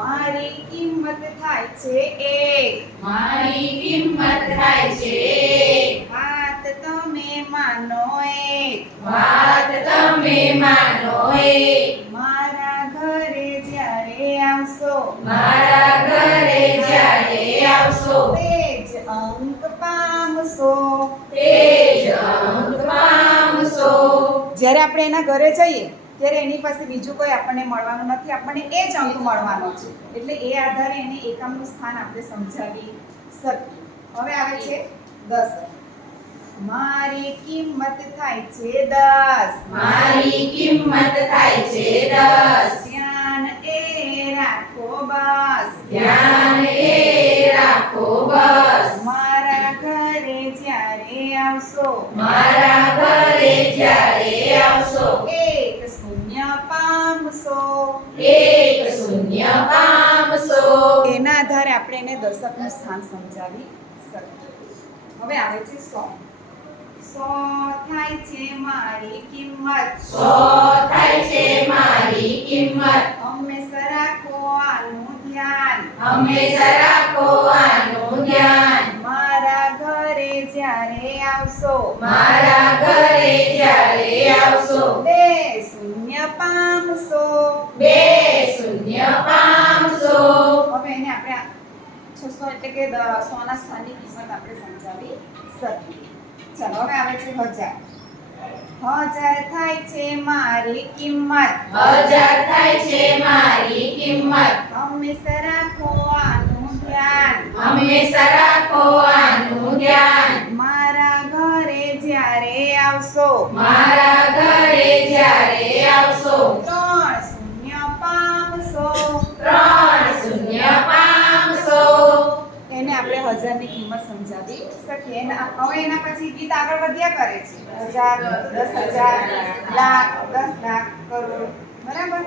મારી કિંમત થાય છે એક. મારી કિંમત થાય છે. વાત તમે માનો એક. વાત તમે માનો એક. મારા ઘરે જ્યારે આવશો. મારા ઘરે જ્યારે આવશો. તે અંક પામશો. તે જ અંક પામશો. જ્યારે આપણે એના ઘરે જઈએ ત્યારે એની પાસે બીજું કોઈ આપણને મળવાનું નથી. આપણને એ જ અંક મળવાનો છે. એટલે એ આધારે એને એકમનું સ્થાન આપણે સમજાવી શકીએ. હવે આવે છે દસ મારી કિંમત થાય છે દસ. મારી કિંમત થાય છે દસ. ધ્યાન એ રાખો બસ. ધ્યાન એ રાખો બસ. મારા ઘરે જ્યારે આવશો. મારા એક શૂન્ય પામશો એના આધારે આપણે એને દશકનું સ્થાન સમજાવી શકીએ. હવે આવે છે સો. સો થાય છે મારી કિંમત. સો થાય છે મારી કિંમત. હંમેશા રાખો આનું ધ્યાન. હંમેશા રાખો આનું ધ્યાન. મારા ઘરે જ્યારે આવશો. મારા ઘરે જ્યારે આવશો. બે શૂન્ય પામશો બે છસો એટલે કે સોના સ્થાનની કિંમત આપણે સમજાવી શકીએ. ચાલો હવે આવે છે હજાર. હજાર થાય છે મારી કિંમત. હજાર થાય છે મારી કિંમત. હંમેશા રાખો આનું ધ્યાન. હંમેશા રાખો આનું ધ્યાન. મારા ઘરે જ્યારે આવશો. મારા ઘરે જ્યારે આવશો. ત્રણ હજારની કિંમત સમજાવી શકીએ. હવે એના પછી ગીત આગળ વધ્યા કરે છે. હજાર, દસ હજાર, લાખ, દસ લાખ કરોડ. બરાબર?